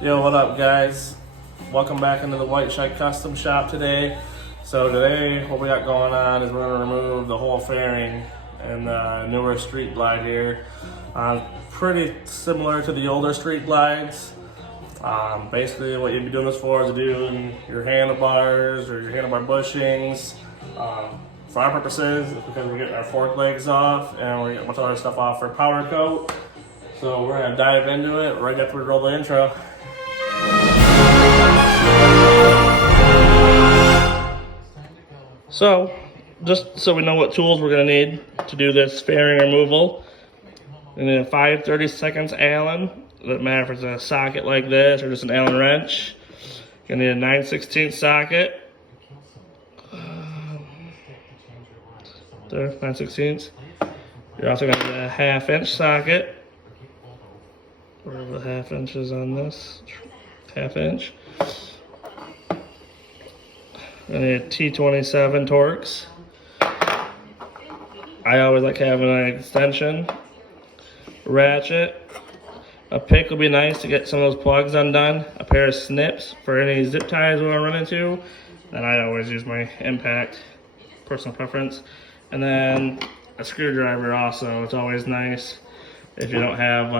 Yo, what up, guys? Welcome back into the White Shy Custom Shop today. So today, what we got going on is we're going to remove the whole fairing and the newer street glide here. Pretty similar to the older street glides. Basically, what you'd be doing this for is doing your handlebars or your handlebar bushings. For our purposes, it's because we're getting our fork legs off and we're getting a bunch of other stuff off for powder coat. So we're going to dive into it right after we roll the intro. So, just so we know what tools we're going to need to do this fairing removal, we need a 5/32 Allen. Doesn't matter if it's a socket like this or just an Allen wrench. You're going to need a 9/16 socket. There, 9/16. You're also going to need a 1/2 inch socket. Whatever the 1/2 inch is on this. 1/2 inch. I need a T27 Torx. I always like having an extension, ratchet. A pick would be nice to get some of those plugs undone. A pair of snips for any zip ties we want to run into. And I always use my impact, personal preference. And then a screwdriver also. It's always nice if you don't have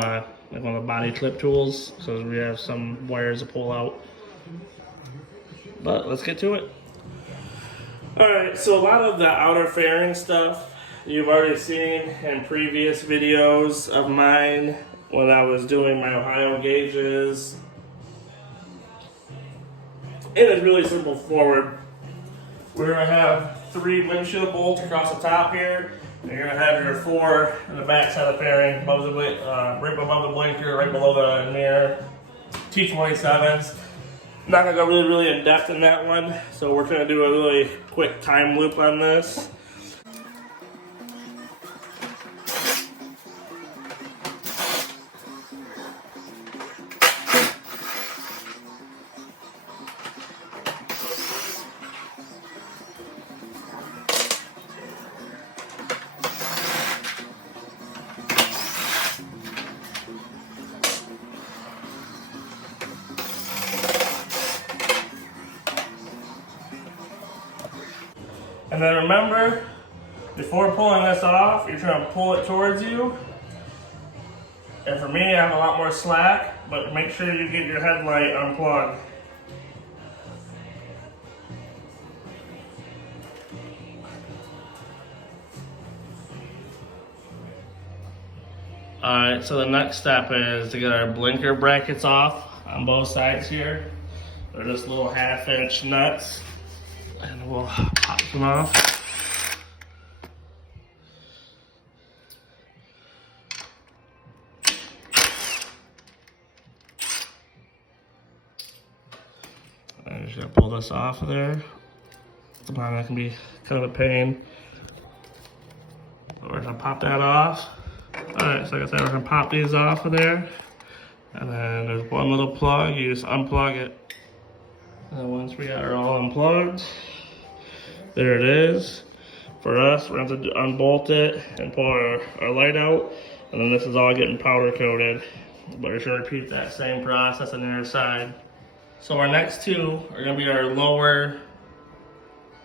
like one of the body clip tools, so we have some wires to pull out. But let's get to it. Alright, so a lot of the outer fairing stuff you've already seen in previous videos of mine when I was doing my Ohio gauges. And it's really simple forward. We're going to have 3 windshield bolts across the top here. And you're going to have your 4 in the back side of the fairing, right above the blinker, right below the mirror. T27s. I'm not going to go really in depth in that one, so we're going to do a really quick time loop on this. And then remember, before pulling this off, you're trying to pull it towards you. And for me, I have a lot more slack, but make sure you get your headlight unplugged. Alright, so the next step is to get our blinker brackets off on both sides here. They're just little 1/2 inch nuts. And we'll pop them off. I'm just gonna pull this off of there. Sometimes that can be kind of a pain. But we're gonna pop that off. Alright, so like I said, we're gonna pop these off of there. And then there's one little plug, you just unplug it. And once we got it all unplugged, there it is. For us, we're going to have to unbolt it and pull our light out. And then this is all getting powder coated. But we're going to repeat that same process on the other side. So our next two are going to be our lower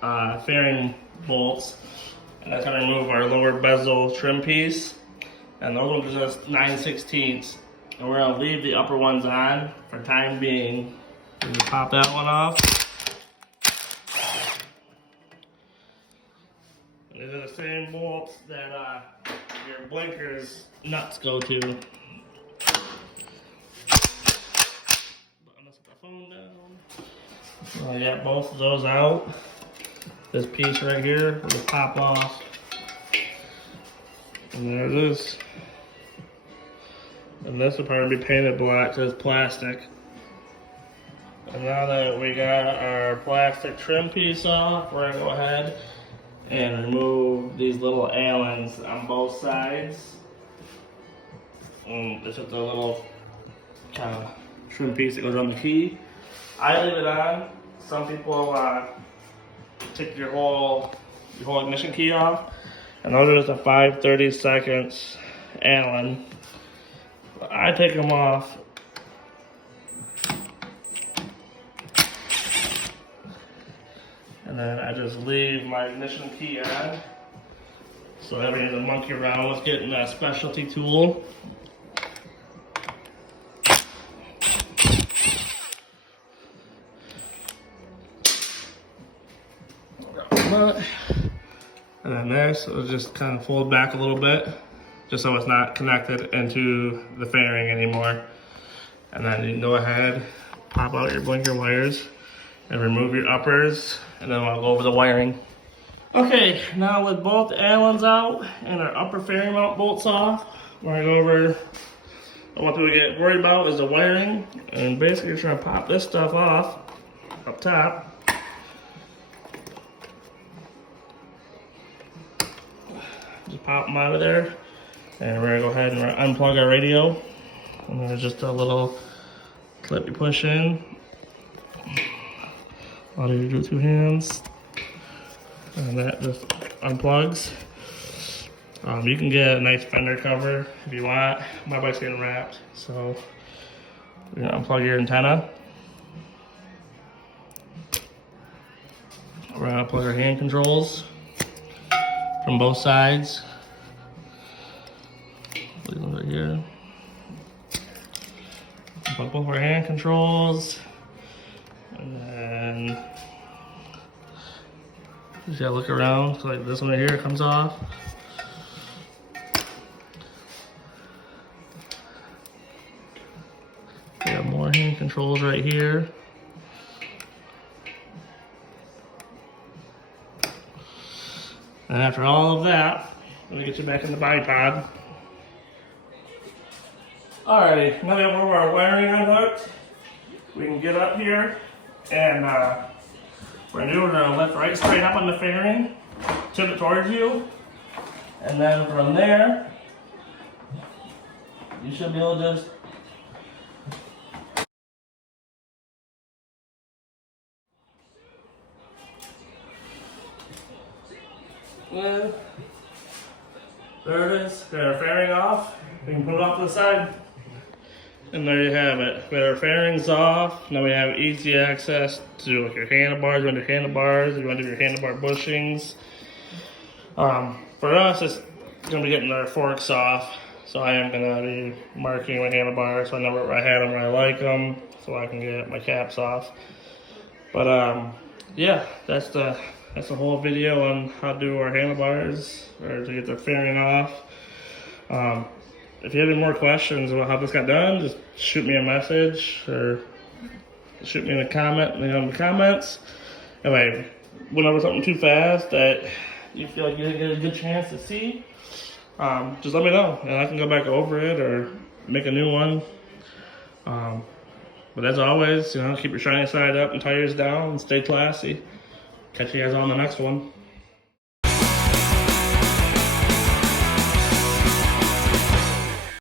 fairing bolts. And that's going to remove our lower bezel trim piece. And those ones are just 9/16. And we're going to leave the upper ones on for time being. And pop that one off. These are the same bolts that your blinker's nuts go to. But I'm gonna set the phone down. I got both of those out. This piece right here will just pop off. And there it is. And this will probably be painted black because it's plastic. And now that we got our plastic trim piece off, we're gonna go ahead and remove these little Allens on both sides. It's just a little kind of trim piece that goes on the key. I leave it on. Some people take your whole ignition key off, and those are just a 5/32 Allen. I take them off And then I just leave my ignition key on. So I never need to monkey around with getting that specialty tool. And then this will just kind of fold back a little bit, just so it's not connected into the fairing anymore. And then you can go ahead, pop out your blinker wires, and remove your uppers, and then I'll go over the wiring. Okay, now with both Allens out and our upper fairing mount bolts off, we're gonna go over what people get worried about is the wiring, and basically you're trying to pop this stuff off up top. Just pop them out of there, and we're gonna go ahead and unplug our radio. And there's just a little clip you push in. All you do with 2 hands, and that just unplugs. You can get a nice fender cover if you want. My bike's getting wrapped, so you're gonna unplug your antenna. We're gonna plug our hand controls from both sides. Leave them right here. Plug both our hand controls, and then just gotta look around. So like this one right here comes off. We got more hand controls right here. And after all of that, let me get you back in the bipod. Alrighty, now that we have our wiring unhooked, we can get up here and we're gonna lift right straight up on the fairing, tip it towards you, and then from there, you should be able to just and there it is. Got our fairing off. We can put it off to the side. And there you have it. We got our fairings off. Now we have easy access to like your handlebars. You want to do handlebars, you want to do your handlebar bushings. For us, it's going to be getting our forks off. So I am going to be marking my handlebars so I know where I had them, where I like them, so I can get my caps off. But yeah, that's the whole video on how to do our handlebars or to get the fairing off. If you have any more questions about how this got done, just shoot me a message or shoot me in a comment in the comments. If I went over something too fast that you feel like you didn't get a good chance to see, just let me know and I can go back over it or make a new one. But as always, keep your shiny side up and tires down and stay classy. Catch you guys on the next one.